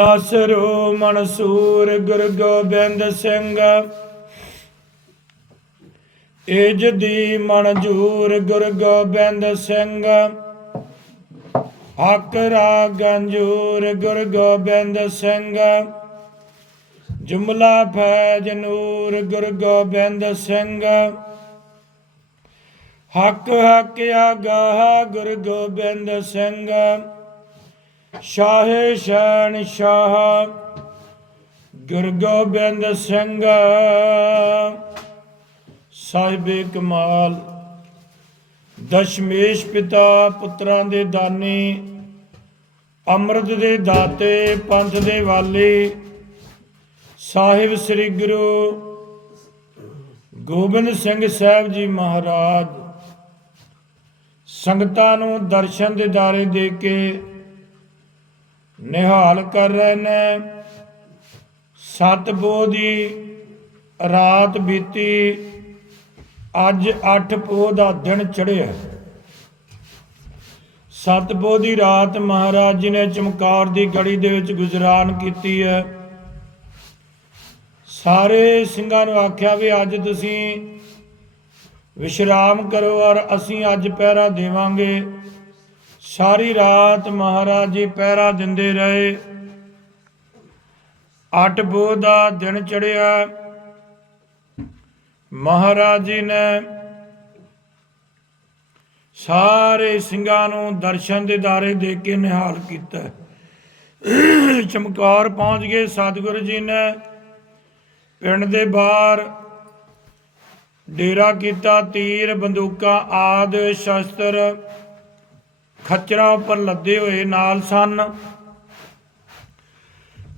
ਆਸਰੋ ਮਨਸੂਰ ਗੁਰ ਗੋਬਿੰਦ ਸਿੰਘ। ਏਜ ਦੀ ਮਨਜੂਰ ਗੁਰ ਗੋਬਿੰਦ ਸਿੰਘ। ਹੱਕ ਗੰਜੂਰ ਗੁਰ ਗੋਬਿੰਦ ਸਿੰਘ। ਜੁਮਲਾ ਫੈਜ ਨੂਰ ਗੁਰੂ ਗੋਬਿੰਦ ਸਿੰਘ। ਹੱਕ ਹੱਕ ਆਗਾਹ ਗੁਰ ਗੋਬਿੰਦ ਸਿੰਘ। ਸ਼ਾਹੇ ਸ਼ਾਨ ਸ਼ਾਹ ਗੁਰ ਗੋਬਿੰਦ ਸਿੰਘ। ਸਾਹਿਬੇ ਕਮਾਲ, ਦਸ਼ਮੇਸ਼ ਪਿਤਾ ਪੁੱਤਰਾਂ ਦੇ ਦਾਨੀ, ਅੰਮ੍ਰਿਤ ਦੇ ਦਾਤੇ ਪੰਥ ਦੇ ਵਾਲੇ। ਸਾਹਿਬ ਸ੍ਰੀ ਗੁਰੂ ਗੋਬਿੰਦ ਸਿੰਘ ਸਾਹਿਬ ਜੀ ਮਹਾਰਾਜ, ਸੰਗਤਾਂ ਨੂੰ ਦਰਸ਼ਨ ਦੇ ਦਾਰੇ ਦੇ ਕੇ ਨਿਹਾਲ ਕਰ ਰਹੇ ਨੇ ਸਤਬੋ ਦੀ ਰਾਤ ਬੀਤੀ, ਅੱਜ 8 ਪੋਹ ਦਾ ਦਿਨ ਚੜ੍ਹਿਆ। ਸਤਬੋ ਦੀ ਰਾਤ ਮਹਾਰਾਜ ਜੀ ਨੇ ਚਮਕਾਰ ਦੀ ਗੜੀ ਦੇ ਵਿੱਚ ਗੁਜ਼ਰਾਨ ਕੀਤੀ ਹੈ। ਸਾਰੇ ਸਿੰਘਾਂ ਨੂੰ ਆਖਿਆ ਵੀ ਅੱਜ ਤੁਸੀਂ ਵਿਸ਼ਰਾਮ ਕਰੋ ਔਰ ਅਸੀਂ ਅੱਜ ਪਹਿਰਾ ਦੇਵਾਂਗੇ। ਸਾਰੀ ਰਾਤ ਮਹਾਰਾਜ ਜੀ ਪਹਿਰਾ ਦਿੰਦੇ ਰਹੇ। ਅੱਠ ਬੋਹ ਦਾ ਦਿਨ ਚੜਿਆ ਮਹਾਰਾਜ ਜੀ ਨੇ ਸਾਰੇ ਸਿੰਘਾਂ ਨੂੰ ਦਰਸ਼ਨ ਦੇ ਦਾਰੇ ਦੇ ਕੇ ਨਿਹਾਲ ਕੀਤਾ। ਚਮਕੌਰ ਪਹੁੰਚ ਗਏ। ਸਤਿਗੁਰੂ ਜੀ ਨੇ ਪਿੰਡ ਦੇ ਬਾਹਰ ਡੇਰਾ ਕੀਤਾ। ਤੀਰ, ਬੰਦੂਕਾਂ ਆਦ, ਸ਼ਸਤਰ ਖੱਚਰਾਂ ਉੱਪਰ ਲੱਦੇ ਹੋਏ ਨਾਲ ਸਨ।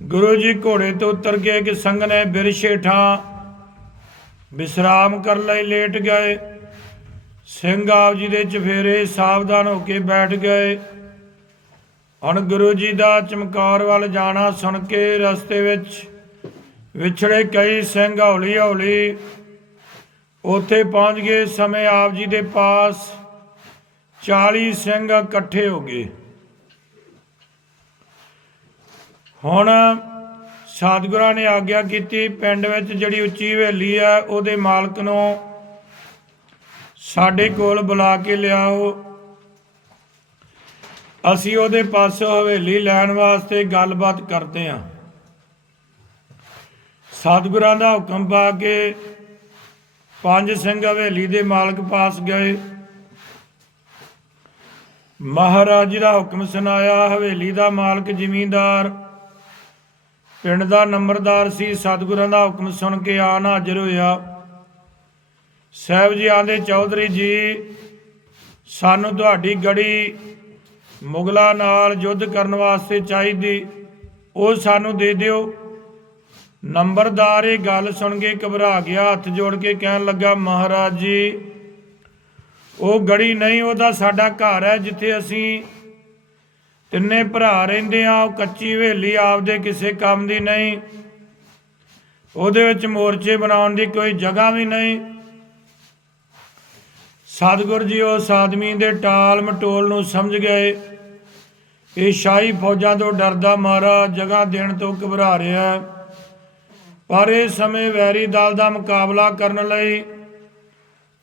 ਗੁਰੂ ਜੀ ਘੋੜੇ ਤੋਂ ਉਤਰ ਕੇ ਕਿ ਸੰਗ ਨੇ ਬਿਰਸ਼ੇਠਾਂ ਵਿਸਰਾਮ ਕਰਨ ਲਈ, ਲੇਟ ਗਏ। ਸਿੰਘ ਆਪ ਜੀ ਦੇ ਚਫੇਰੇ ਸਾਵਧਾਨ ਹੋ ਕੇ ਬੈਠ ਗਏ। ਹੁਣ ਗੁਰੂ ਜੀ ਦਾ ਚਮਕੌਰ ਵੱਲ ਜਾਣਾ ਸੁਣ ਕੇ ਰਸਤੇ ਵਿੱਚ ਵਿਛੜੇ ਕਈ ਸਿੰਘ ਹੌਲੀ ਹੌਲੀ ਉੱਥੇ ਪਹੁੰਚ ਗਏ। ਸਮੇਂ ਆਪ ਜੀ ਦੇ ਪਾਸ 40 ਸਿੰਘ ਇਕੱਠੇ ਹੋ ਗਏ। ਹੁਣ ਸਤਿਗੁਰਾਂ ਨੇ ਆਗਿਆ ਕੀਤੀ, ਪਿੰਡ ਵਿੱਚ ਜਿਹੜੀ ਉੱਚੀ ਹਵੇਲੀ ਹੈ ਉਹਦੇ ਮਾਲਕ ਨੂੰ ਸਾਡੇ ਕੋਲ ਬੁਲਾ ਕੇ ਲਿਆਓ। ਅਸੀਂ ਉਹਦੇ ਪਾਸੋਂ ਹਵੇਲੀ ਲੈਣ ਵਾਸਤੇ ਗੱਲਬਾਤ ਕਰਦੇ ਹਾਂ ਸਤਿਗੁਰਾਂ ਦਾ ਹੁਕਮ ਪਾ ਕੇ ਪੰਜ ਸਿੰਘ ਹਵੇਲੀ ਦੇ ਮਾਲਕ ਪਾਸ ਗਏ। ਮਹਾਰਾਜ ਜੀ ਦਾ ਹੁਕਮ ਸੁਨਾਇਆ ਹਵੇਲੀ ਦਾ ਮਾਲਕ ਜ਼ਿਮੀਂਦਾਰ। ਪਿੰਡ ਦਾ ਨੰਬਰਦਾਰ ਸੀ, ਸਤਿਗੁਰਾਂ ਦਾ ਹੁਕਮ ਸੁਣ ਕੇ ਆਨ ਹਾਜ਼ਰ ਹੋਇਆ। ਸਾਹਿਬ ਜੀ ਆਂਦੇ ਚੌਧਰੀ ਜੀ, ਸਾਨੂੰ ਤੁਹਾਡੀ ਗੜੀ ਮੁਗਲਾਂ ਨਾਲ ਯੁੱਧ ਕਰਨ ਵਾਸਤੇ ਚਾਹੀਦੀ, ਉਹ ਸਾਨੂੰ ਦੇ ਦਿਓ। ਨੰਬਰਦਾਰ ਇਹ ਗੱਲ ਸੁਣ ਕੇ ਘਬਰਾ ਗਿਆ, ਹੱਥ ਜੋੜ ਕੇ ਕਹਿਣ ਲੱਗਾ, ਮਹਾਰਾਜ ਜੀ ਉਹ ਗੜੀ ਨਹੀਂ, ਉਹਦਾ ਸਾਡਾ ਘਰ ਹੈ ਜਿੱਥੇ ਅਸੀਂ ਤਿੰਨੇ ਭਰਾ ਰਹਿੰਦੇ ਆ ਉਹ ਕੱਚੀ ਹਵੇਲੀ ਆਪਦੇ ਕਿਸੇ ਕੰਮ ਦੀ ਨਹੀਂ। ਉਹਦੇ ਵਿੱਚ ਮੋਰਚੇ ਬਣਾਉਣ ਦੀ ਕੋਈ ਜਗ੍ਹਾ ਵੀ ਨਹੀਂ। ਸਤਿਗੁਰ ਜੀ ਉਸ ਆਦਮੀ ਦੇ ਟਾਲ ਮਟੋਲ ਨੂੰ ਸਮਝ ਗਏ। ਇਹ ਸ਼ਾਹੀ ਫੌਜਾਂ ਤੋਂ ਡਰਦਾ ਮਾਰਾ ਜਗ੍ਹਾ ਦੇਣ ਤੋਂ ਘਬਰਾ ਰਿਹਾ ਪਰ ਇਸ ਸਮੇਂ ਵੈਰੀ ਦਲ ਦਾ ਮੁਕਾਬਲਾ ਕਰਨ ਲਈ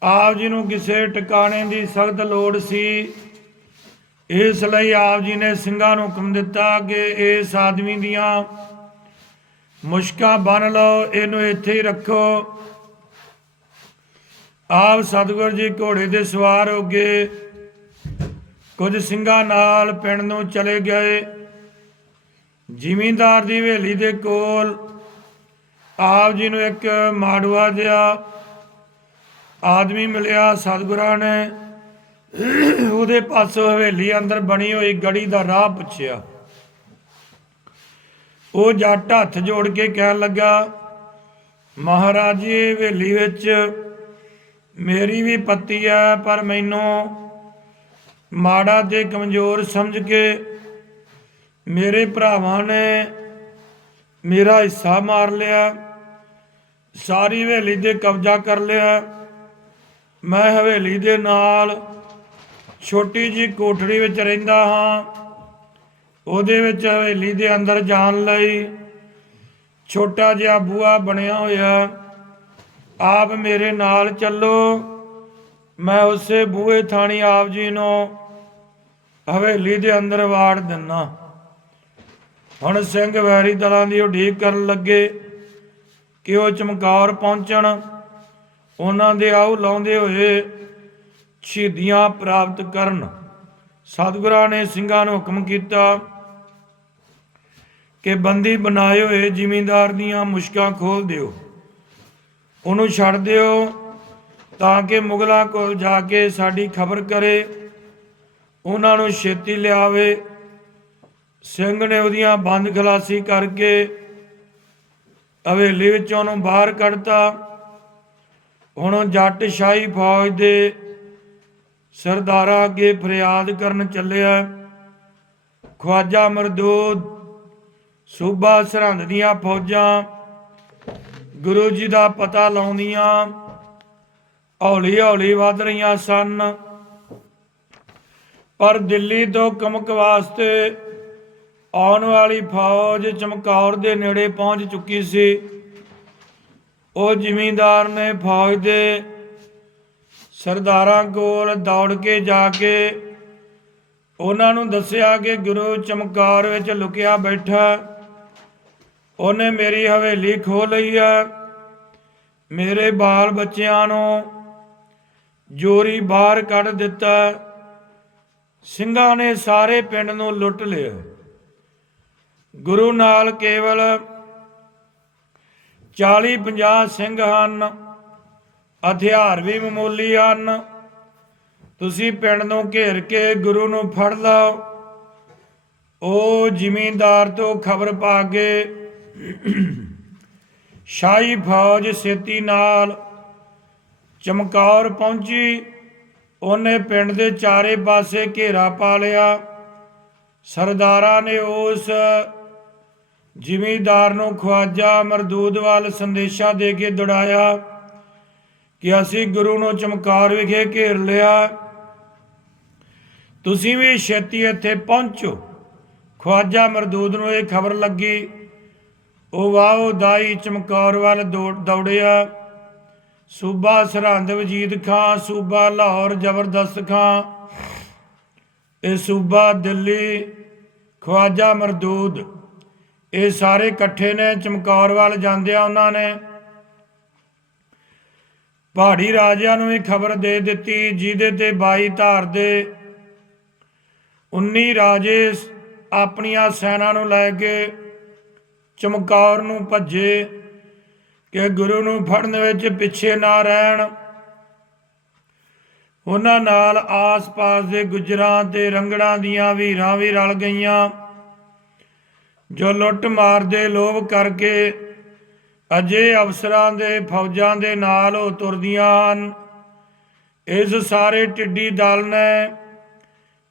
ਆਪ ਜੀ ਨੂੰ ਕਿਸੇ ਟਿਕਾਣੇ ਦੀ ਸਖਤ ਲੋੜ ਸੀ। ਇਸ ਲਈ ਆਪ ਜੀ ਨੇ ਸਿੰਘਾਂ ਨੂੰ ਹੁਕਮ ਦਿੱਤਾ ਕਿ ਇਸ ਆਦਮੀ ਦੀਆਂ ਮੁਸ਼ਕਾਂ ਬੰਨ ਲਓ, ਇਹਨੂੰ ਇੱਥੇ ਹੀ ਰੱਖੋ। ਆਪ ਸਤਿਗੁਰ ਜੀ ਘੋੜੇ ਤੇ ਸਵਾਰ ਹੋ ਗਏ ਕੁਝ ਸਿੰਘਾਂ ਨਾਲ ਪਿੰਡ ਨੂੰ ਚਲੇ ਗਏ। ਜ਼ਿਮੀਂਦਾਰ ਦੀ ਹਵੇਲੀ ਦੇ ਕੋਲ ਆਪ ਜੀ ਨੂੰ ਇੱਕ ਮਾੜੂਆ ਜਿਹਾ ਆਦਮੀ ਮਿਲਿਆ, ਸਤਿਗੁਰਾਂ ਨੇ ਉਹਦੇ ਪਾਸੋਂ ਹਵੇਲੀ ਅੰਦਰ ਬਣੀ ਹੋਈ ਗੜੀ ਦਾ ਰਾਹ ਪੁੱਛਿਆ। ਉਹ ਜੱਟ ਹੱਥ ਜੋੜ ਕੇ ਕਹਿਣ ਲੱਗਾ, ਮਹਾਰਾਜ ਜੀ, ਹਵੇਲੀ ਵਿੱਚ ਮੇਰੀ ਵੀ ਪਤੀ ਹੈ, ਪਰ ਮੈਨੂੰ ਮਾੜਾ ਤੇ ਕਮਜ਼ੋਰ ਸਮਝ ਕੇ ਮੇਰੇ ਭਰਾਵਾਂ ਨੇ ਮੇਰਾ ਹਿੱਸਾ ਮਾਰ ਲਿਆ, ਸਾਰੀ ਹਵੇਲੀ ਤੇ ਕਬਜ਼ਾ ਕਰ ਲਿਆ। ਮੈਂ ਹਵੇਲੀ ਦੇ ਨਾਲ ਛੋਟੀ ਜੀ ਕੋਠੜੀ ਵਿੱਚ ਰਹਿੰਦਾ ਹਾਂ। ਉਹਦੇ ਵਿੱਚ ਹਵੇਲੀ ਦੇ ਅੰਦਰ ਜਾਣ ਲਈ ਛੋਟਾ ਜਿਹਾ ਬੂਹਾ ਬਣਿਆ ਹੋਇਆ। ਆਪ ਮੇਰੇ ਨਾਲ ਚੱਲੋ। ਮੈਂ ਉਸੇ ਬੂਹੇ ਥਾਣੀ ਆਪ ਜੀ ਨੂੰ ਹਵੇਲੀ ਦੇ ਅੰਦਰ ਵਾੜ ਦਿੰਨਾ। ਹੁਣ ਸਿੰਘ ਵੈਰੀ ਦਲਾਂ ਦੀ ਉਡੀਕ ਕਰਨ ਲੱਗੇ ਕਿ ਉਹ ਚਮਕੌਰ ਪਹੁੰਚਣ। ਉਹਨਾਂ ਦੇ ਆਉ ਲਾਉਂਦੇ ਹੋਏ ਸ਼ਹੀਦੀਆਂ ਪ੍ਰਾਪਤ ਕਰਨ। ਸਤਿਗੁਰਾਂ ਨੇ ਸਿੰਘਾਂ ਨੂੰ ਹੁਕਮ ਕੀਤਾ ਕਿ ਬੰਦੀ ਬਣਾਏ ਹੋਏ ਜ਼ਿਮੀਂਦਾਰ ਦੀਆਂ ਮੁਸ਼ਕਾਂ ਖੋਲ ਦਿਓ। ਉਹਨੂੰ ਛੱਡ ਦਿਓ ਤਾਂ ਕਿ ਮੁਗਲਾਂ ਕੋਲ ਜਾ ਕੇ ਸਾਡੀ ਖਬਰ ਕਰੇ। ਉਹਨਾਂ ਨੂੰ ਛੇਤੀ ਲਿਆਵੇ। ਸਿੰਘ ਨੇ ਉਹਦੀਆਂ ਬੰਦ ਖਲਾਸੀ ਕਰਕੇ ਹਵੇਲੀ ਵਿੱਚੋਂ ਉਹਨੂੰ ਬਾਹਰ ਕੱਢਤਾ। ਹੁਣ ਉਹ ਜੱਟ ਸ਼ਾਹੀ ਫੌਜ ਦੇ ਸਰਦਾਰਾਂ ਅੱਗੇ ਫਰਿਆਦ ਕਰਨ ਚੱਲਿਆ। ਖਵਾਜਾ ਮਰਦੂਦ, ਸੂਬਾ ਸਰਹੰਦ ਦੀਆਂ ਫੌਜਾਂ, ਗੁਰੂ ਜੀ ਦਾ ਪਤਾ ਲਾਉਂਦੀਆਂ। ਹੌਲੀ ਹੌਲੀ ਵੱਧ ਰਹੀਆਂ ਸਨ। ਪਰ ਦਿੱਲੀ ਤੋਂ ਕਮਕ ਵਾਸਤੇ ਆਉਣ ਵਾਲੀ ਫੌਜ ਚਮਕੌਰ ਦੇ ਨੇੜੇ ਪਹੁੰਚ ਚੁੱਕੀ ਸੀ। ਉਹ ਜ਼ਿਮੀਂਦਾਰ ਨੇ ਫੌਜ ਦੇ ਸਰਦਾਰਾਂ ਕੋਲ ਦੌੜ ਕੇ ਜਾ ਕੇ ਉਹਨਾਂ ਨੂੰ ਦੱਸਿਆ ਕਿ ਗੁਰੂ ਚਮਕਾਰ ਵਿੱਚ ਲੁਕਿਆ ਬੈਠਾ। ਉਹਨੇ ਮੇਰੀ ਹਵੇਲੀ ਖੋ ਲਈ ਹੈ ਮੇਰੇ ਬਾਲ ਬੱਚਿਆਂ ਨੂੰ ਜੋਰੀ ਬਾਹਰ ਕੱਢ ਦਿੱਤਾ। ਸਿੰਘਾਂ ਨੇ ਸਾਰੇ ਪਿੰਡ ਨੂੰ ਲੁੱਟ ਲਿਆ। ਗੁਰੂ ਨਾਲ ਕੇਵਲ 40 50 ਸਿੰਘ ਹਨ, ਹਥਿਆਰ ਵੀ ਮਾਮੂਲੀ ਹਨ। ਤੁਸੀਂ ਪਿੰਡ ਨੂੰ ਘੇਰ ਕੇ ਗੁਰੂ ਨੂੰ ਫੜ ਲਓ। ਉਹ ਜ਼ਿਮੀਂਦਾਰ ਤੋਂ ਖਬਰ ਪਾ ਕੇ ਸ਼ਾਹੀ ਫੌਜ ਸੇਤੀ ਨਾਲ ਚਮਕੌਰ ਪਹੁੰਚੀ। ਉਹਨੇ ਪਿੰਡ ਦੇ ਚਾਰੇ ਪਾਸੇ ਘੇਰਾ ਪਾ ਲਿਆ। ਸਰਦਾਰਾਂ ਨੇ ਉਸ ਜ਼ਿਮੀਦਾਰ ਨੂੰ ਖਵਾਜਾ ਮਰਦੂਦ ਵੱਲ ਸੰਦੇਸ਼ਾ ਦੇ ਕੇ ਦੌੜਾਇਆ ਕਿ ਅਸੀਂ ਗੁਰੂ ਨੂੰ ਚਮਕੌਰ ਵਿਖੇ ਘੇਰ ਲਿਆ। ਤੁਸੀਂ ਵੀ ਛੇਤੀ ਇੱਥੇ ਪਹੁੰਚੋ। ਖਵਾਜਾ ਮਰਦੂਦ ਨੂੰ ਇਹ ਖਬਰ ਲੱਗੀ। ਉਹ ਵਾਹ ਦਾਈ ਚਮਕੌਰ ਵੱਲ ਦੌੜ- ਦੌੜਿਆ। ਸੂਬਾ ਸਰਹੰਦ ਵਜੀਦ ਖਾਂ, ਸੂਬਾ ਲਾਹੌਰ ਜ਼ਬਰਦਸਤ ਖਾਂ। ਇਹ ਸੂਬਾ ਦਿੱਲੀ। ਖਵਾਜਾ ਮਰਦੂਦ ਇਹ ਸਾਰੇ ਇਕੱਠੇ ਨੇ, ਚਮਕੌਰ ਵੱਲ ਜਾਂਦਿਆਂ ਉਹਨਾਂ ਨੇ ਪਹਾੜੀ ਰਾਜਿਆਂ ਨੂੰ ਇਹ ਖਬਰ ਦੇ ਦਿੱਤੀ, ਜਿਹਦੇ ਤੇ 22 ਧਾਰ ਦੇ 19 ਰਾਜੇ ਆਪਣੀਆਂ ਸੈਨਾ ਨੂੰ ਲੈ ਕੇ ਚਮਕੌਰ ਨੂੰ ਭੱਜੇ ਕਿ ਗੁਰੂ ਨੂੰ ਫੜਨ ਵਿੱਚ ਪਿੱਛੇ ਨਾ ਰਹਿਣ। ਉਹਨਾਂ ਨਾਲ ਆਸ-ਪਾਸ ਦੇ ਗੁਜਰਾਂ ਤੇ ਰੰਗੜਾਂ ਦੀਆਂ ਵੀਰਾਂ ਵੀ ਰਲ ਗਈਆਂ। ਜੋ ਲੁੱਟ ਮਾਰ ਦੇ ਲੋਭ ਕਰਕੇ ਅਜੇ ਅਫਸਰਾਂ ਦੇ ਫੌਜਾਂ ਦੇ ਨਾਲ ਉਹ ਤੁਰਦੀਆਂ ਹਨ। ਇਸ ਸਾਰੇ ਟਿੱਡੀ ਦਲ ਨੇ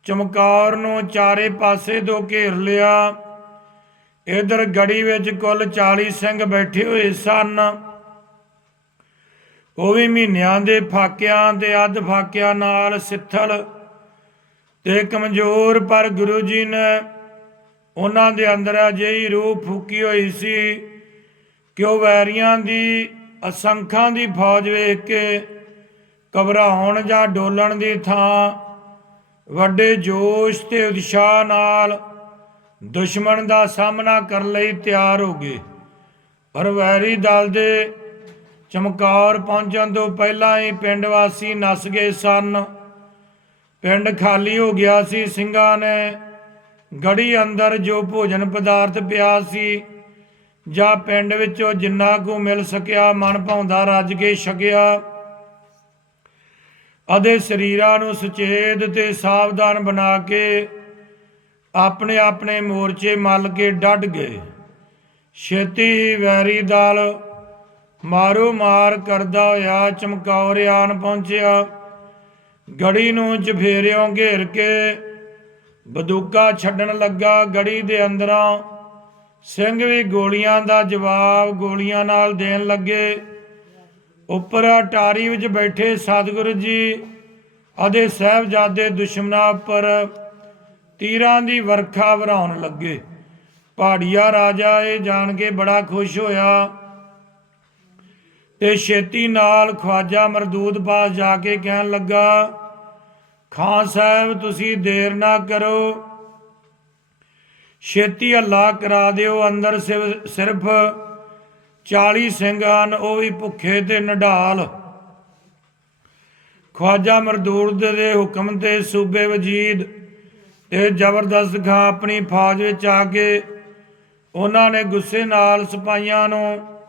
ਚਮਕੌਰ ਨੂੰ ਚਾਰੇ ਪਾਸੇ ਤੋਂ ਘੇਰ ਲਿਆ। ਇਧਰ ਗੜੀ ਵਿੱਚ ਕੁੱਲ 40 ਸਿੰਘ ਬੈਠੇ ਹੋਏ ਸਨ। ਉਹ ਵੀ ਮਹੀਨਿਆਂ ਦੇ ਫਾਕਿਆਂ ਤੇ ਅੱਧ ਫਾਕਿਆਂ ਨਾਲ ਸਿੱਥਲ ਤੇ ਕਮਜ਼ੋਰ, ਪਰ ਗੁਰੂ ਜੀ ਨੇ ਉਹਨਾਂ ਦੇ ਅੰਦਰ ਅਜਿਹੀ ਰੂਹ ਫੂਕੀ ਹੋਈ ਸੀ ਕਿ ਉਹ ਵੈਰੀਆਂ ਦੀ, ਅਸੰਖਾਂ ਦੀ ਫੌਜ ਵੇਖ ਕੇ ਘਬਰਾਉਣ ਜਾਂ ਡੋਲਣ ਦੀ ਥਾਂ ਵੱਡੇ ਜੋਸ਼ ਤੇ ਉਤਸ਼ਾਹ ਨਾਲ ਦੁਸ਼ਮਣ ਦਾ ਸਾਹਮਣਾ ਕਰਨ ਲਈ ਤਿਆਰ ਹੋ ਗਏ। ਪਰ ਵੈਰੀ ਦਲ ਦੇ ਚਮਕੌਰ ਪਹੁੰਚਣ ਤੋਂ ਪਹਿਲਾਂ ਹੀ ਪਿੰਡ ਵਾਸੀ ਨਸ ਗਏ ਸਨ। ਪਿੰਡ ਖਾਲੀ ਹੋ ਗਿਆ ਸੀ। ਸਿੰਘਾਂ ਨੇ ਗੜੀ ਅੰਦਰ ਜੋ ਭੋਜਨ ਪਦਾਰਥ ਪਿਆ ਸੀ, ਜਾਂ ਪਿੰਡ ਵਿੱਚੋਂ ਜਿੰਨਾ ਕੁ ਮਿਲ ਸਕਿਆ, ਮਨ ਭਾਉਂਦਾ ਰੱਜ ਕੇ ਛਕਿਆ। ਅਦੇ ਸਰੀਰਾਂ ਨੂੰ ਸੁਚੇਤ ਤੇ ਸਾਵਧਾਨ ਬਣਾ ਕੇ ਆਪਣੇ ਆਪਣੇ ਮੋਰਚੇ ਮੱਲ ਕੇ ਡੱਡ ਗਏ। ਛੇਤੀ ਹੀ ਵੈਰੀ ਦਲ ਮਾਰੋ ਮਾਰ ਕਰਦਾ ਹੋਇਆ ਚਮਕੌਰ ਆਣ ਪਹੁੰਚਿਆ। ਗੜੀ ਨੂੰ ਜਫੇਰਿਓਂ ਘੇਰ ਕੇ ਬੰਦੂਕਾਂ ਛੱਡਣ ਲੱਗਾ ਗੜੀ ਦੇ ਅੰਦਰਾਂ। ਸਿੰਘ ਵੀ ਗੋਲੀਆਂ ਦਾ ਜਵਾਬ ਗੋਲੀਆਂ ਨਾਲ ਦੇਣ ਲੱਗੇ। ਉੱਪਰ ਅਟਾਰੀ ਵਿੱਚ ਬੈਠੇ ਸਤਿਗੁਰੂ ਜੀ ਅਤੇ ਸਾਹਿਬਜ਼ਾਦੇ ਦੁਸ਼ਮਣਾਂ ਉੱਪਰ ਤੀਰਾਂ ਦੀ ਵਰਖਾ ਵਰਾਉਣ ਲੱਗੇ। ਪਹਾੜੀਆ ਰਾਜਾ ਇਹ ਜਾਣ ਕੇ ਬੜਾ ਖੁਸ਼ ਹੋਇਆ ਤੇ ਛੇਤੀ ਨਾਲ ਖਵਾਜਾ ਮਰਦੂਦ ਪਾਸ ਜਾ ਕੇ ਕਹਿਣ ਲੱਗਾ ਖਾਨ ਸਾਹਿਬ, ਤੁਸੀਂ ਦੇਰ ਨਾ ਕਰੋ। ਛੇਤੀ ਹੱਲਾ ਕਰਾ ਦਿਓ। ਅੰਦਰ ਸਿਵ- ਸਿਰਫ 40 ਸਿੰਘ ਹਨ, ਉਹ ਵੀ ਭੁੱਖੇ ਤੇ ਨਡਾਲ। ਖਵਾਜਾ ਮਰਦੂਦ ਦੇ ਹੁਕਮ ਤੇ ਸੂਬੇ ਵਜੀਦ ਤੇ ਜ਼ਬਰਦਸਤ ਖਾਂ ਆਪਣੀ ਫੌਜ ਵਿੱਚ ਆ ਕੇ ਉਹਨਾਂ ਨੇ ਗੁੱਸੇ ਨਾਲ ਸਿਪਾਹੀਆਂ ਨੂੰ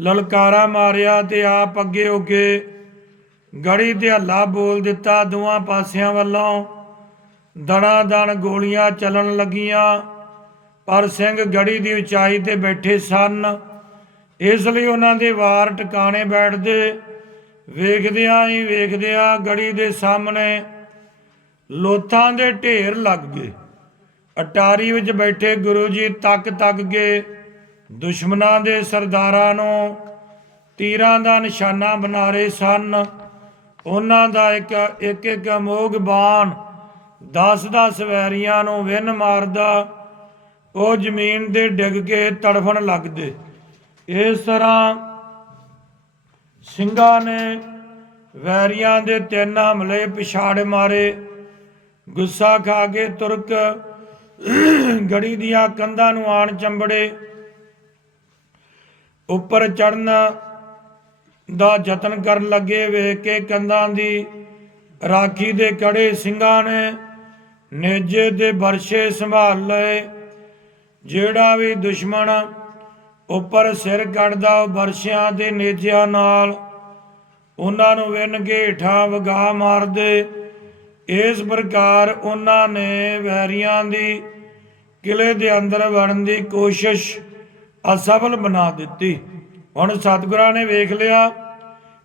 ਲਲਕਾਰਾ ਮਾਰਿਆ ਤੇ ਆਪ ਅੱਗੇ ਹੋ ਕੇ ਗੜੀ ਤੇ ਹੱਲਾ ਬੋਲ ਦਿੱਤਾ ਦੋਵਾਂ ਪਾਸਿਆਂ ਵੱਲੋਂ। ਦਣਾ ਦਣ ਗੋਲੀਆਂ ਚੱਲਣ ਲੱਗੀਆਂ। ਪਰ ਸਿੰਘ ਗੜੀ ਦੀ ਉਚਾਈ ਤੇ ਬੈਠੇ ਸਨ। ਇਸ ਲਈ ਉਹਨਾਂ ਦੇ ਵਾਰ ਟਿਕਾਣੇ ਬੈਠਦੇ। ਵੇਖਦਿਆਂ ਹੀ ਵੇਖਦਿਆਂ ਗੜੀ ਦੇ ਸਾਹਮਣੇ ਲੋਥਾਂ ਦੇ ਢੇਰ ਲੱਗ ਗਏ। ਅਟਾਰੀ ਵਿੱਚ ਬੈਠੇ ਗੁਰੂ ਜੀ ਤੱਕ ਤੱਕ ਗਏ। ਦੁਸ਼ਮਣਾਂ ਦੇ ਸਰਦਾਰਾਂ ਨੂੰ ਤੀਰਾਂ ਦਾ ਨਿਸ਼ਾਨਾ ਬਣਾ ਰਹੇ ਸਨ। ਉਹਨਾਂ ਦਾ ਇੱਕ ਇੱਕ ਇੱਕ ਅਮੋਘ ਬਾਣ 10-10 ਵੈਰੀਆਂ ਨੂੰ ਵਿੰਨ ਮਾਰਦਾ, ਉਹ ਜ਼ਮੀਨ ਦੇ ਡਿੱਗ ਕੇ ਤੜਫਣ ਲੱਗਦੇ। ਇਸ ਤਰ੍ਹਾਂ ਸਿੰਘਾਂ ਨੇ ਵੈਰੀਆਂ ਦੇ ਤਿੰਨ ਹਮਲੇ ਪਿਛਾੜ ਮਾਰੇ। ਗੁੱਸਾ ਖਾ ਕੇ ਤੁਰਕ ਗੜੀ ਦੀਆਂ ਕੰਧਾਂ ਨੂੰ ਆਣ ਚੰਬੜੇ। ਉੱਪਰ ਚੜਨ ਦਾ ਯਤਨ ਕਰਨ ਲੱਗੇ ਵੇਖ ਕੇ ਕੰਧਾਂ ਦੀ ਰਾਖੀ ਦੇ ਕੜੇ ਸਿੰਘਾਂ ਨੇ ਨੇਜੇ ਦੇ ਬਰਸ਼ੇ ਸੰਭਾਲ ਲਏ। ਜਿਹੜਾ ਵੀ ਦੁਸ਼ਮਣ ਉੱਪਰ ਸਿਰ ਕੱਢਦਾ, ਉਹ ਬਰਸ਼ਿਆਂ ਦੇ ਨੇਜਿਆਂ ਨਾਲ ਉਹਨਾਂ ਨੂੰ ਵਿੰਨ ਕੇ ਹੇਠਾਂ ਵਗਾ ਮਾਰਦੇ। ਇਸ ਪ੍ਰਕਾਰ ਉਹਨਾਂ ਨੇ ਵੈਰੀਆਂ ਦੀ ਕਿਲੇ ਦੇ ਅੰਦਰ ਵੜਨ ਦੀ ਕੋਸ਼ਿਸ਼ ਅਸਫਲ ਬਣਾ ਦਿੱਤੀ। ਹੁਣ ਸਤਿਗੁਰਾਂ ਨੇ ਵੇਖ ਲਿਆ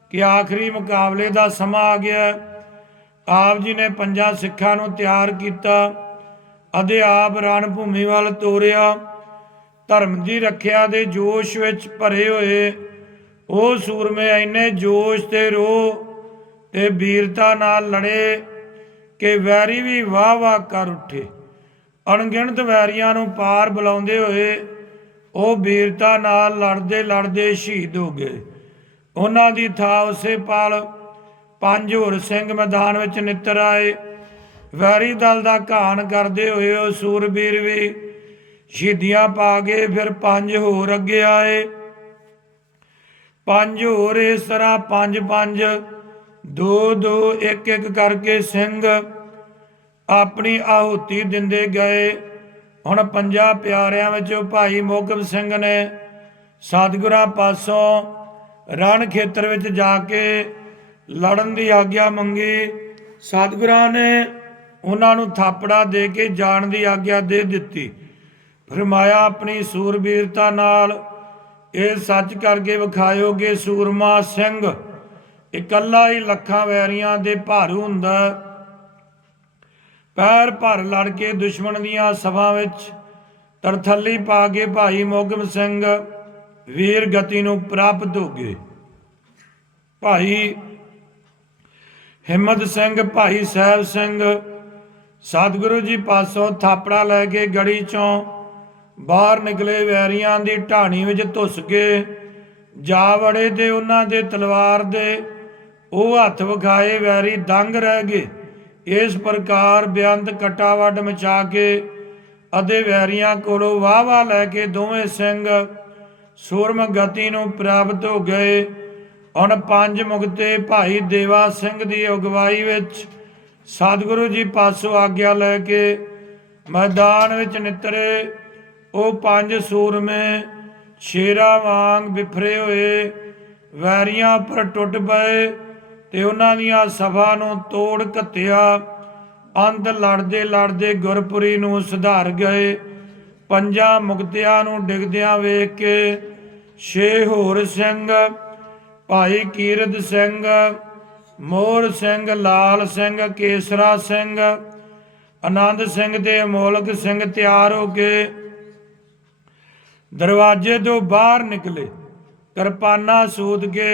ਕਿ ਆਖਰੀ ਮੁਕਾਬਲੇ ਦਾ ਸਮਾਂ ਆ ਗਿਆ। ਆਪ ਜੀ ਨੇ ਪੰਜਾਂ ਸਿੱਖਾਂ ਨੂੰ ਤਿਆਰ ਕੀਤਾ। ਅਤੇ ਆਪ ਰਣ ਭੂਮੀ ਵੱਲ ਤੋਰਿਆ। ਧਰਮ ਦੀ ਰੱਖਿਆ ਦੇ ਜੋਸ਼ ਵਿੱਚ ਭਰੇ ਹੋਏ। ਉਹ ਸੂਰਮੇ ਇੰਨੇ ਜੋਸ਼ ਤੇ ਰੋਹ ਤੇ ਵੀਰਤਾ ਨਾਲ ਲੜੇ ਕਿ ਵੈਰੀ ਵੀ ਵਾਹ ਵਾਹ ਕਰ ਉੱਠੇ। ਅਣਗਿਣਤ ਵੈਰੀਆਂ ਨੂੰ ਪਾਰ ਬੁਲਾਉਂਦੇ ਹੋਏ ਉਹ ਵੀਰਤਾ ਨਾਲ ਲੜਦੇ ਲੜਦੇ ਸ਼ਹੀਦ ਹੋ ਗਏ। ਉਹਨਾਂ ਦੀ ਥਾਂ ਉਸੇ ਪਾਲ ਪੰਜ ਹੋਰ ਸਿੰਘ ਮੈਦਾਨ ਵਿੱਚ ਨਿੱਤਰ ਆਏ। ਵੈਰੀ ਦਲ ਦਾ ਘਾਣ ਕਰਦੇ ਹੋਏ ਉਹ ਸੂਰਬੀਰ ਵੀ ਸ਼ਹੀਦੀਆਂ ਪਾ ਗਏ ਫਿਰ ਪੰਜ ਹੋਰ ਅੱਗੇ ਆਏ। ਪੰਜ ਹੋਰ ਇਸ ਤਰ੍ਹਾਂ ਪੰਜ ਪੰਜ, ਦੋ ਦੋ, ਇੱਕ ਇੱਕ ਕਰਕੇ ਸਿੰਘ ਆਪਣੀ ਆਹੂਤੀ ਦਿੰਦੇ ਗਏ। ਹੁਣ ਪੰਜਾਂ ਪਿਆਰਿਆਂ ਵਿੱਚੋਂ ਭਾਈ ਮੋਗਮ ਸਿੰਘ ਨੇ ਸਤਿਗੁਰਾਂ ਪਾਸੋਂ ਰਣ ਖੇਤਰ ਵਿੱਚ ਜਾ ਕੇ ਲੜਨ ਦੀ ਆਗਿਆ ਮੰਗੀ। ਸਤਿਗੁਰਾਂ ਨੇ ਉਹਨਾਂ ਨੂੰ ਥਾਪੜਾ ਦੇ ਕੇ ਜਾਣ ਦੀ ਆਗਿਆ ਦੇ ਦਿੱਤੀ। ਫਰਮਾਇਆ ਆਪਣੀ ਸੂਰਬੀਰਤਾ ਨਾਲ ਇਹ ਸੱਚ ਕਰਕੇ ਵਿਖਾਇਓ ਕਿ ਸੂਰਮਾ ਸਿੰਘ ਇਕੱਲਾ ਹੀ ਲੱਖਾਂ ਵੈਰੀਆਂ ਦੇ ਭਾਰੂ ਹੁੰਦਾ। ਪੈਰ ਭਰ ਲੜ ਕੇ ਦੁਸ਼ਮਣ ਦੀਆਂ ਸਭਾ ਵਿੱਚ ਤਰਥੱਲੀ ਪਾ ਕੇ ਭਾਈ ਮੋਗਮ ਸਿੰਘ ਵੀਰ ਗਤੀ ਨੂੰ ਪ੍ਰਾਪਤ ਹੋ ਗਏ। ਭਾਈ ਹਿੰਮਤ ਸਿੰਘ, ਭਾਈ ਸਾਹਿਬ ਸਿੰਘ ਸਤਿਗੁਰੂ ਜੀ ਪਾਸੋਂ ਥਾਪੜਾ ਲੈ ਕੇ ਗੜੀ ਚੋਂ ਬਾਹਰ ਨਿਕਲੇ ਵੈਰੀਆਂ ਦੀ ਢਾਣੀ ਵਿੱਚ ਧੁੱਸ ਕੇ ਜਾ ਵੜੇ ਤੇ ਉਹਨਾਂ ਦੇ ਤਲਵਾਰ ਦੇ ਉਹ ਹੱਥ ਵਿਖਾਏ ਵੈਰੀ ਦੰਗ ਰਹਿ ਗਏ। ਇਸ ਪ੍ਰਕਾਰ ਬੇਅੰਤ ਕਟਾਵੱਡ ਮਚਾ ਕੇ ਅਤੇ ਵੈਰੀਆਂ ਕੋਲੋਂ ਵਾਹ ਵਾਹ ਲੈ ਕੇ ਦੋਵੇਂ ਸਿੰਘ ਸੂਰਮ ਗਤੀ ਨੂੰ ਪ੍ਰਾਪਤ ਹੋ ਗਏ। ਹੁਣ ਪੰਜ ਮੁਕਤੇ ਭਾਈ ਦੇਵਾ ਸਿੰਘ ਦੀ ਅਗਵਾਈ ਵਿੱਚ ਸਤਿਗੁਰੂ ਜੀ ਪਾਸੋਂ ਆਗਿਆ ਲੈ ਕੇ ਮੈਦਾਨ ਵਿੱਚ ਨਿਤਰੇ ਉਹ ਪੰਜ ਸੂਰਮੇ ਸ਼ੇਰਾ ਵਾਂਗ ਬਿਖਰੇ ਹੋਏ। ਵੈਰੀਆਂ ਉੱਪਰ ਟੁੱਟ ਪਏ। ਤੇ ਉਹਨਾਂ ਦੀਆਂ ਸਭਾ ਨੂੰ ਤੋੜ ਘੱਤਿਆ। ਅੰਤ ਲੜਦੇ ਲੜਦੇ ਗੁਰਪੁਰੀ ਨੂੰ ਸੁਧਾਰ ਗਏ। ਪੰਜਾਂ ਮੁਕਤਿਆਂ ਨੂੰ ਡਿੱਗਦਿਆਂ ਵੇਖ ਕੇ ਛੇ ਹੋਰ ਸਿੰਘ, ਭਾਈ ਕੀਰਤ ਸਿੰਘ, ਮੋਹਰ ਸਿੰਘ, ਲਾਲ ਸਿੰਘ, ਕੇਸਰਾ ਸਿੰਘ, ਆਨੰਦ ਸਿੰਘ ਤੇ ਅਮੋਲਕ ਸਿੰਘ ਤਿਆਰ ਹੋ ਕੇ ਦਰਵਾਜ਼ੇ ਤੋਂ ਬਾਹਰ ਨਿਕਲੇ। ਕਿਰਪਾਨਾ ਸੂਦ ਕੇ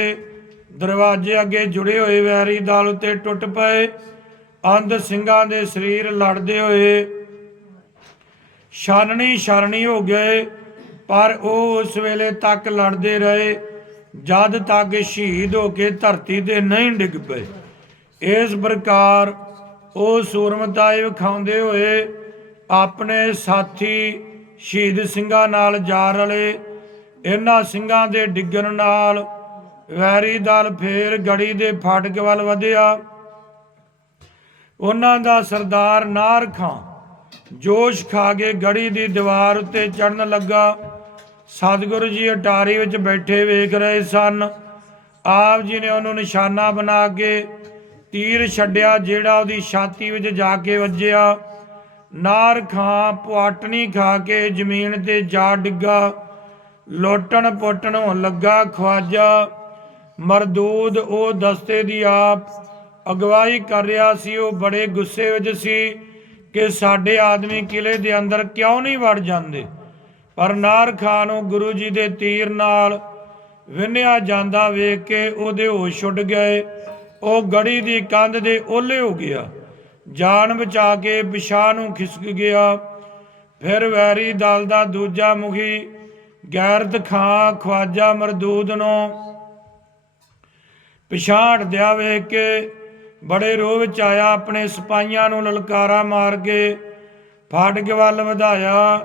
ਦਰਵਾਜ਼ੇ ਅੱਗੇ ਜੁੜੇ ਹੋਏ ਵੈਰੀ ਦਲ ਉੱਤੇ ਟੁੱਟ ਪਏ। ਅੰਧ ਸਿੰਘਾਂ ਦੇ ਸਰੀਰ ਲੜਦੇ ਹੋਏ ਛਾਨਣੀ ਛਾਨਣੀ ਹੋ ਗਏ, ਪਰ ਉਹ ਉਸ ਵੇਲੇ ਤੱਕ ਲੜਦੇ ਰਹੇ ਜਦ ਤੱਕ ਸ਼ਹੀਦ ਹੋ ਕੇ ਧਰਤੀ ਤੇ ਨਹੀਂ ਡਿੱਗ ਪਏ। ਇਸ ਪ੍ਰਕਾਰ ਉਹ ਸੂਰਮਤਾਏ ਵਿਖਾਉਂਦੇ ਹੋਏ ਆਪਣੇ ਸਾਥੀ ਸ਼ਹੀਦ ਸਿੰਘਾਂ ਨਾਲ ਜਾ ਰਲੇ। ਇਹਨਾਂ ਸਿੰਘਾਂ ਦੇ ਡਿੱਗਣ ਨਾਲ ਵੈਰੀ ਦਲ ਫੇਰ ਗੜੀ ਦੇ ਫਾਟਕ ਵੱਲ ਵਧਿਆ। ਉਹਨਾਂ ਦਾ ਸਰਦਾਰ ਨਾਰ ਖਾਂ ਜੋਸ਼ ਖਾ ਕੇ ਗੜੀ ਦੀ ਦੀਵਾਰ ਉੱਤੇ ਚੜਨ ਲੱਗਾ। ਸਤਿਗੁਰੂ ਜੀ ਅਟਾਰੀ ਵਿੱਚ ਬੈਠੇ ਵੇਖ ਰਹੇ ਸਨ। ਆਪ ਜੀ ਨੇ ਉਹਨੂੰ ਨਿਸ਼ਾਨਾ ਬਣਾ ਕੇ ਤੀਰ ਛੱਡਿਆ, ਜਿਹੜਾ ਉਹਦੀ ਛਾਤੀ ਵਿੱਚ ਜਾ ਕੇ ਵੱਜਿਆ। ਨਾਰ ਖਾਂ ਪੁਆਟਣੀ ਖਾ ਕੇ ਜ਼ਮੀਨ ਤੇ ਜਾ ਡਿੱਗਾ। ਲੋਟਣ ਪੁੱਟਣ ਲੱਗਾ ਖਵਾਜਾ। ਮਰਦੂਦ ਉਹ ਦਸਤੇ ਦੀ ਆਪ ਅਗਵਾਈ ਕਰ ਰਿਹਾ ਸੀ, ਉਹ ਬੜੇ ਗੁੱਸੇ ਵਿੱਚ ਸੀ ਕਿ ਸਾਡੇ ਆਦਮੀ ਕਿਲੇ ਦੇ ਅੰਦਰ ਕਿਉਂ ਨਹੀਂ ਵੜ ਜਾਂਦੇ। ਪਰ ਨਾਰ ਖਾਨ ਨੂੰ ਗੁਰੂ ਜੀ ਦੇ ਤੀਰ ਨਾਲ ਵਿੰਨਿਆ ਜਾਂਦਾ ਵੇਖ ਕੇ ਉਹਦੇ ਹੋਸ਼ ਉੱਡ ਗਏ। ਉਹ ਗੜੀ ਦੀ ਕੰਧ ਦੇ ਓਲੇ ਹੋ ਗਿਆ। ਜਾਨ ਬਚਾ ਕੇ ਪਿਛਾ ਨੂੰ ਖਿਸਕ ਗਿਆ। ਫਿਰ ਵੈਰੀ ਦਲ ਦਾ ਦੂਜਾ ਮੁਖੀ ਗੈਰਤ ਖਾਂ ਖਵਾਜਾ ਮਰਦੂਦ ਨੂੰ ਪਿਛਾੜ ਦਿਆ ਵੇਖ ਕੇ ਬੜੇ ਰੋਹ ਵਿੱਚ ਆਇਆ ਆਪਣੇ ਸਿਪਾਹੀਆਂ ਨੂੰ ਲਲਕਾਰਾ ਮਾਰ ਕੇ। ਫਾਟਕ ਵੱਲ ਵਧਾਇਆ।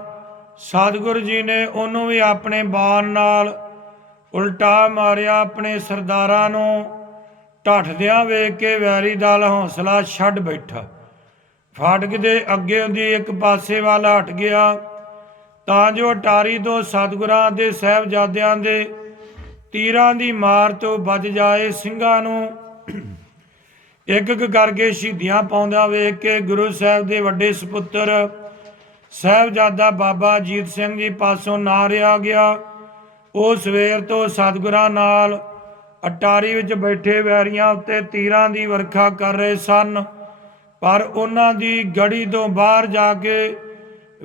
ਸਤਿਗੁਰੂ ਜੀ ਨੇ ਉਹਨੂੰ ਵੀ ਆਪਣੇ ਬਾਣ ਨਾਲ ਉਲਟਾ ਮਾਰਿਆ ਆਪਣੇ ਸਰਦਾਰਾਂ ਨੂੰ। ਢੱਠਦਿਆਂ ਵੇਖ ਕੇ ਵੈਰੀ ਦਲ ਹੌਸਲਾ ਛੱਡ ਬੈਠਾ। ਫਾਟਕ ਦੇ ਅੱਗੇ ਉਹਦੀ ਇੱਕ ਪਾਸੇ ਵੱਲ ਹਟ ਗਿਆ। ਤਾਂ ਜੋ ਅਟਾਰੀ ਤੋਂ ਸਤਿਗੁਰਾਂ ਦੇ ਸਹਿਬਜ਼ਾਦਿਆਂ ਦੇ ਤੀਰਾਂ ਦੀ ਮਾਰ ਤੋਂ ਬਚ ਜਾਏ ਸਿੰਘਾਂ ਨੂੰ। ਇੱਕ ਇੱਕ ਕਰਕੇ ਸ਼ਹੀਦੀਆਂ ਪਾਉਂਦਾ ਵੇਖ ਕੇ ਗੁਰੂ ਸਾਹਿਬ ਦੇ ਵੱਡੇ ਸੁਪੁੱਤਰ ਸਾਹਿਬਜ਼ਾਦਾ ਬਾਬਾ ਜੀਤ ਸਿੰਘ ਜੀ ਪਾਸੋਂ ਨਾ ਰਿਹਾ ਗਿਆ। ਉਹ ਸਵੇਰ ਤੋਂ ਸਤਿਗੁਰਾਂ ਨਾਲ ਅਟਾਰੀ ਵਿੱਚ ਬੈਠੇ ਵੈਰੀਆਂ ਉੱਤੇ ਤੀਰਾਂ ਦੀ ਵਰਖਾ ਕਰ ਰਹੇ ਸਨ। ਪਰ ਉਹਨਾਂ ਦੀ ਗੜੀ ਤੋਂ ਬਾਹਰ ਜਾ ਕੇ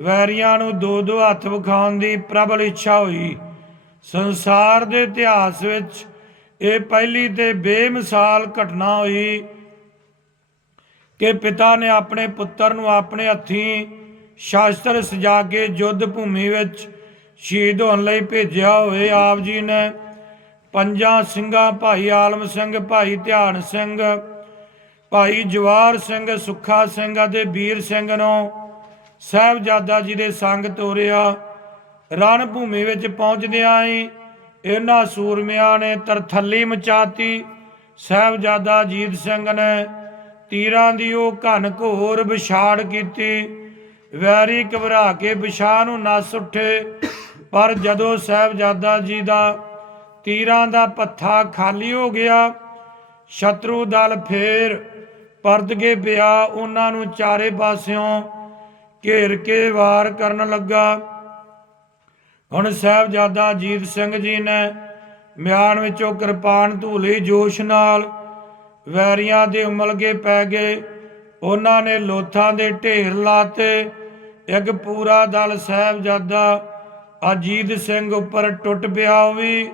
ਵੈਰੀਆਂ ਨੂੰ ਦੋ ਦੋ ਹੱਥ ਵਿਖਾਉਣ ਦੀ ਪ੍ਰਬਲ ਇੱਛਾ ਹੋਈ। ਸੰਸਾਰ ਦੇ ਇਤਿਹਾਸ ਵਿੱਚ ਇਹ ਪਹਿਲੀ ਤੇ ਬੇਮਿਸਾਲ ਘਟਨਾ ਹੋਈ ਕਿ ਪਿਤਾ ਨੇ ਆਪਣੇ ਪੁੱਤਰ ਨੂੰ ਆਪਣੇ ਹੱਥੀਂ ਸ਼ਾਸਤਰ ਸਜਾ ਕੇ ਯੁੱਧ ਭੂਮੀ ਵਿੱਚ ਸ਼ਹੀਦ ਹੋਣ ਲਈ ਭੇਜਿਆ। ਹੋਵੇ ਆਪ ਜੀ ਨੇ ਪੰਜਾਂ ਸਿੰਘਾਂ, ਭਾਈ ਆਲਮ ਸਿੰਘ, ਭਾਈ ਧਿਆਨ ਸਿੰਘ, ਭਾਈ ਜਵਾਰ ਸਿੰਘ, ਸੁੱਖਾ ਸਿੰਘ ਅਤੇ ਵੀਰ ਸਿੰਘ ਨੂੰ ਸਾਹਿਬਜ਼ਾਦਾ ਜੀ ਦੇ ਸੰਗ ਤੋਰਿਆ। ਰਣ ਭੂਮੀ ਵਿੱਚ ਪਹੁੰਚਦਿਆਂ ਹੀ ਇਹਨਾਂ ਸੂਰਮਿਆਂ ਨੇ ਤਰਥੱਲੀ ਮਚਾਤੀ। ਸਾਹਿਬਜ਼ਾਦਾ ਜੀਤ ਸਿੰਘ ਨੇ ਤੀਰਾਂ ਦੀ ਉਹ ਘਨ ਘੋਰ ਵਿਛਾੜ ਕੀਤੀ। ਵੈਰੀ ਘਬਰਾ ਕੇ ਵਿਛਾਂ ਨੂੰ ਨਸ ਉੱਠੇ। ਪਰ ਜਦੋਂ ਸਾਹਿਬਜ਼ਾਦਾ ਜੀ ਦਾ ਤੀਰਾਂ ਦਾ ਪੱਥਾ ਖਾਲੀ ਹੋ ਗਿਆ, ਸ਼ਤਰੂ ਦਲ ਫੇਰ ਪਰਤ ਕੇ ਪਿਆ। ਉਹਨਾਂ ਨੂੰ ਚਾਰੇ ਪਾਸਿਓਂ ਘੇਰ ਕੇ ਵਾਰ ਕਰਨ ਲੱਗਾ। ਹੁਣ ਸਾਹਿਬਜ਼ਾਦਾ ਜੀਤ ਸਿੰਘ ਜੀ ਨੇ ਮਿਆਨ ਵਿੱਚੋਂ ਕਿਰਪਾਨ ਧੂਲੀ ਜੋਸ਼ ਨਾਲ ਵੈਰੀਆਂ ਦੇ ਉਮਲਗੇ ਪੈ ਗਏ। ਉਹਨਾਂ ਨੇ ਲੋਥਾਂ ਦੇ ਢੇਰ ਲਾਤੇ। ਇੱਕ ਪੂਰਾ ਦਲ ਸਾਹਿਬਜ਼ਾਦਾ ਅਜੀਤ ਸਿੰਘ ਉੱਪਰ ਟੁੱਟ ਪਿਆ। ਉਹ ਵੀ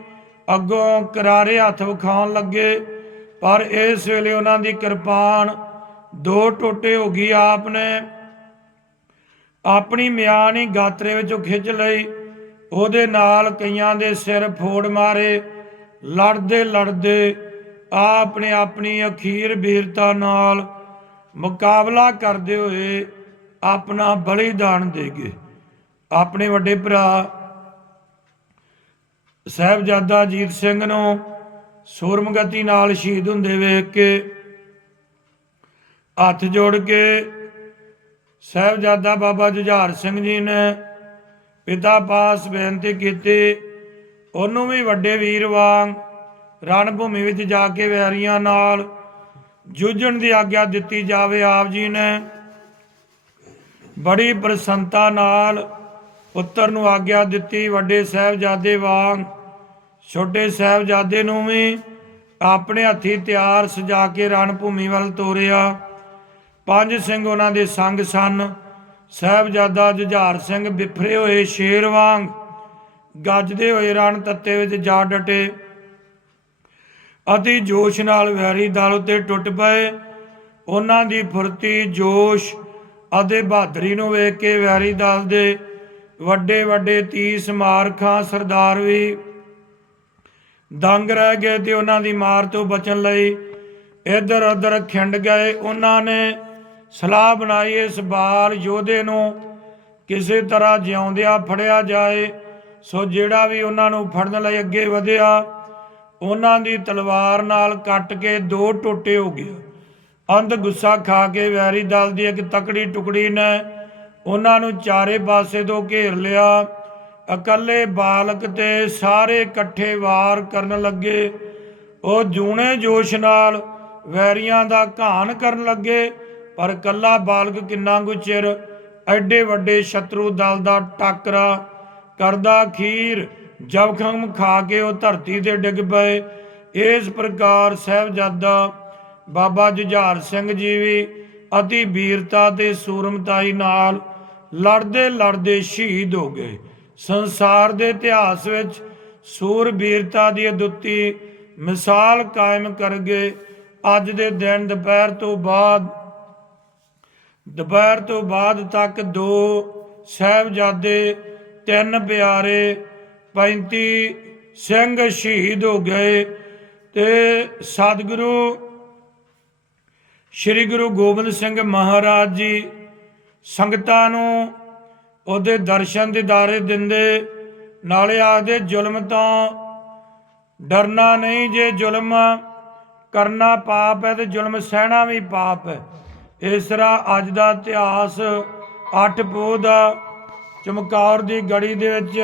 ਅੱਗੋਂ ਕਰਾਰੇ ਹੱਥ ਵਿਖਾਉਣ ਲੱਗੇ। ਪਰ ਇਸ ਵੇਲੇ ਉਹਨਾਂ ਦੀ ਕਿਰਪਾਨ ਦੋ ਟੋਟੇ ਹੋ ਗਈ। ਆਪ ਨੇ ਆਪਣੀ ਮਿਆਨ ਹੀ ਗਾਤਰੇ ਵਿੱਚੋਂ ਖਿੱਚ ਲਈ। ਉਹਦੇ ਨਾਲ ਕਈਆਂ ਦੇ ਸਿਰ ਫੋੜ ਮਾਰੇ। ਲੜਦੇ ਲੜਦੇ ਆਪ ਆਪਣੀ ਅਖੀਰ ਵੀਰਤਾ ਨਾਲ ਮੁਕਾਬਲਾ ਕਰਦੇ ਹੋਏ ਆਪਣਾ ਬਲੀਦਾਨ ਦੇ ਗਏ। ਆਪਣੇ ਵੱਡੇ ਭਰਾ ਸਾਹਿਬਜ਼ਾਦਾ ਅਜੀਤ ਸਿੰਘ ਨੂੰ ਸੂਰਮਗਤੀ ਨਾਲ ਸ਼ਹੀਦ ਹੁੰਦੇ ਵੇਖ ਕੇ ਹੱਥ ਜੋੜ ਕੇ ਸਾਹਿਬਜ਼ਾਦਾ ਬਾਬਾ ਜੁਝਾਰ ਸਿੰਘ ਜੀ ਨੇ ਪਿਤਾ ਪਾਸ ਬੇਨਤੀ ਕੀਤੀ। ਉਹਨੂੰ ਵੀ ਵੱਡੇ ਵੀਰ ਵਾਂਗ ਰਣ ਭੂਮੀ ਵਿੱਚ ਜਾ ਕੇ ਵੈਰੀਆਂ ਨਾਲ ਜੂਝਣ ਦੀ ਆਗਿਆ ਦਿੱਤੀ ਜਾਵੇ ਆਪ ਜੀ ਨੇ। ਬੜੀ ਪ੍ਰਸੰਨਤਾ ਨਾਲ ਪੁੱਤਰ ਨੂੰ ਆਗਿਆ ਦਿੱਤੀ। ਵੱਡੇ ਸਾਹਿਬਜ਼ਾਦੇ ਵਾਂਗ, ਛੋਟੇ ਸਾਹਿਬਜ਼ਾਦੇ ਨੂੰ ਵੀ ਆਪਣੇ ਹੱਥੀ ਤਿਆਰ ਸਜਾ ਕੇ ਰਣ ਭੂਮੀ ਵੱਲ ਤੋਰਿਆ। ਪੰਜ ਸਿੰਘ ਉਹਨਾਂ ਦੇ ਸੰਗ ਸਨ। ਸਾਹਿਬਜ਼ਾਦਾ ਜੁਝਾਰ ਸਿੰਘ ਬਿਫਰੇ ਹੋਏ ਸ਼ੇਰ ਵਾਂਗ, ਗੱਜਦੇ ਹੋਏ ਰਣ ਤੱਤੇ ਵਿੱਚ ਜਾ ਡਟੇ। ਅਤੀ ਜੋਸ਼ ਨਾਲ ਵੈਰੀ ਦਲ ਉੱਤੇ ਟੁੱਟ ਪਏ। ਉਹਨਾਂ ਦੀ ਫੁਰਤੀ ਜੋਸ਼ ਅਤੇ ਬਹਾਦਰੀ ਨੂੰ ਵੇਖ ਕੇ ਵੈਰੀ ਦਲ ਦੇ ਵੱਡੇ ਵੱਡੇ ਤੀਸ ਮਾਰਖਾਂ ਸਰਦਾਰ ਵੀ ਦੰਗ ਰਹਿ ਗਏ ਤੇ ਉਹਨਾਂ ਦੀ ਮਾਰ ਤੋਂ ਬਚਣ ਲਈ ਇੱਧਰ ਉੱਧਰ ਖਿੰਡ ਗਏ। ਉਹਨਾਂ ਨੇ ਸਲਾਹ ਬਣਾਈ ਇਸ ਬਾਲ ਯੋਧੇ ਨੂੰ, ਕਿਸੇ ਤਰ੍ਹਾਂ ਜਿਉਂਦਿਆਂ ਫੜਿਆ ਜਾਏ, ਸੋ ਜਿਹੜਾ ਵੀ ਉਹਨਾਂ ਨੂੰ ਫੜਨ ਲਈ ਅੱਗੇ ਵਧਿਆ, ਉਹਨਾਂ ਦੀ ਤਲਵਾਰ ਨਾਲ ਕੱਟ ਕੇ ਦੋ ਟੋਟੇ ਹੋ ਗਿਆ ਅੰਧ ਗੁੱਸਾ ਖਾ ਕੇ ਵੈਰੀ ਦਲ ਦੀ ਇੱਕ ਤਕੜੀ ਟੁਕੜੀ ਨੇ ਉਹਨਾਂ ਨੂੰ ਚਾਰੇ ਪਾਸੇ ਤੋਂ ਘੇਰ ਲਿਆ। ਇਕੱਲੇ ਬਾਲਕ ਤੇ ਸਾਰੇ ਇਕੱਠੇ ਵਾਰ ਕਰਨ ਲੱਗੇ। ਉਹ ਜੂਣੇ ਜੋਸ਼ ਨਾਲ ਵੈਰੀਆਂ ਦਾ ਘਾਣ ਕਰਨ ਲੱਗੇ। ਪਰ ਕੱਲਾ ਬਾਲਕ ਕਿੰਨਾ ਕੁ ਚਿਰ ਐਡੇ ਵੱਡੇ ਸ਼ਤਰੂ ਦਲ ਦਾ ਟਾਕਰਾ ਕਰਦਾ ਖੀਰ ਜਬਖਮ ਖਾ ਕੇ ਉਹ ਧਰਤੀ ਤੇ ਡਿੱਗ ਪਏ। ਇਸ ਪ੍ਰਕਾਰ ਸਾਹਿਬਜ਼ਾਦਾ ਬਾਬਾ ਜੁਝਾਰ ਸਿੰਘ ਜੀ ਵੀ ਅਤੀ ਵੀਰਤਾ ਤੇ ਸੂਰਮਤਾਈ ਨਾਲ ਲੜਦੇ ਲੜਦੇ ਸ਼ਹੀਦ ਹੋ ਗਏ। ਸੰਸਾਰ ਦੇ ਇਤਿਹਾਸ ਵਿੱਚ ਸੂਰ ਵੀਰਤਾ ਦੀ ਅਦੁੱਤੀ ਮਿਸਾਲ ਕਾਇਮ ਕਰ ਗਏ। ਅੱਜ ਦੇ ਦਿਨ ਦੁਪਹਿਰ ਤੋਂ ਬਾਅਦ ਦੁਪਹਿਰ ਤੋਂ ਬਾਅਦ ਤੱਕ ਦੋ ਸਾਹਿਬਜ਼ਾਦੇ, ਤਿੰਨ ਪਿਆਰੇ 35 ਸਿੰਘ ਸ਼ਹੀਦ ਹੋ ਗਏ ਤੇ ਸਤਿਗੁਰੂ ਸ੍ਰੀ ਗੁਰੂ ਗੋਬਿੰਦ ਸਿੰਘ ਮਹਾਰਾਜ ਜੀ ਸੰਗਤਾਂ ਨੂੰ ਉਹਦੇ ਦਰਸ਼ਨ ਦਿਦਾਰੇ ਦਿੰਦੇ, ਨਾਲੇ ਆਖਦੇ ਜ਼ੁਲਮ ਤੋਂ ਡਰਨਾ ਨਹੀਂ, ਜੇ ਜ਼ੁਲਮ ਕਰਨਾ ਪਾਪ ਹੈ ਤੇ ਜ਼ੁਲਮ ਸਹਿਣਾ ਵੀ ਪਾਪ ਹੈ। ਇਸ ਤਰ੍ਹਾਂ ਅੱਜ ਦਾ ਇਤਿਹਾਸ ਅੱਠ ਪੋਹ ਦਾ ਚਮਕੌਰ ਦੀ ਗੜੀ ਦੇ ਵਿੱਚ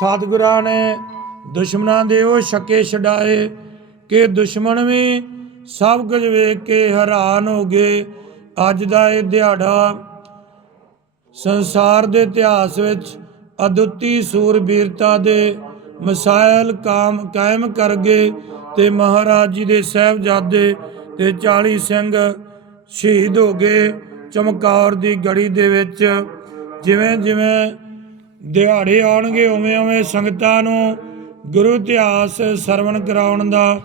ਸਤਿਗੁਰਾਂ ਨੇ ਦੁਸ਼ਮਣਾਂ ਦੇ ਉਹ ਛੱਕੇ ਛਡਾਏ ਕਿ ਦੁਸ਼ਮਣ ਵੀ ਸਭ ਕੁਝ ਵੇਖ ਕੇ ਹੈਰਾਨ ਹੋ ਗਏ। ਅੱਜ ਦਾ ਇਹ ਦਿਹਾੜਾ ਸੰਸਾਰ ਦੇ ਇਤਿਹਾਸ ਵਿੱਚ ਅਦੁੱਤੀ ਸੂਰਬੀਰਤਾ ਦੇ ਮਸਾਇਲ ਕਾਮ ਕਾਇਮ ਕਰ ਗਏ ਤੇ ਮਹਾਰਾਜ ਜੀ ਦੇ ਸਾਹਿਬਜ਼ਾਦੇ ਤੇ 40 ਸਿੰਘ ਸ਼ਹੀਦ ਹੋ ਗਏ ਚਮਕੌਰ ਦੀ ਗੜੀ ਦੇ ਵਿੱਚ। ਜਿਵੇਂ ਜਿਵੇਂ ਦਿਹਾੜੇ ਆਉਣਗੇ, ਉਵੇਂ ਉਵੇਂ ਸੰਗਤਾਂ ਨੂੰ ਗੁਰੂ ਇਤਿਹਾਸ ਸਰਵਣ ਕਰਾਉਣ ਦਾ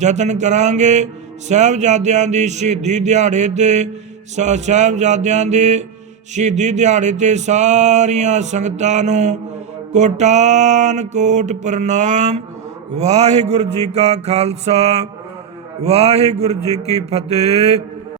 ਯਤਨ ਕਰਾਂਗੇ। ਸਾਹਿਬਜ਼ਾਦਿਆਂ ਦੀ ਸ਼ਹੀਦੀ ਦਿਹਾੜੇ ਤੇ ਸ- ਸਾਹਿਬਜ਼ਾਦਿਆਂ ਦੇ ਸ਼ਹੀਦੀ ਦਿਹਾੜੇ ਤੇ ਸਾਰੀਆਂ ਸੰਗਤਾਂ ਨੂੰ ਕੋਟਾਨ ਕੋਟ ਪ੍ਰਣਾਮ। ਵਾਹਿਗੁਰੂ ਜੀ ਕਾ ਖਾਲਸਾ, ਵਾਹਿਗੁਰੂ ਜੀ ਕੀ ਫਤਿਹ।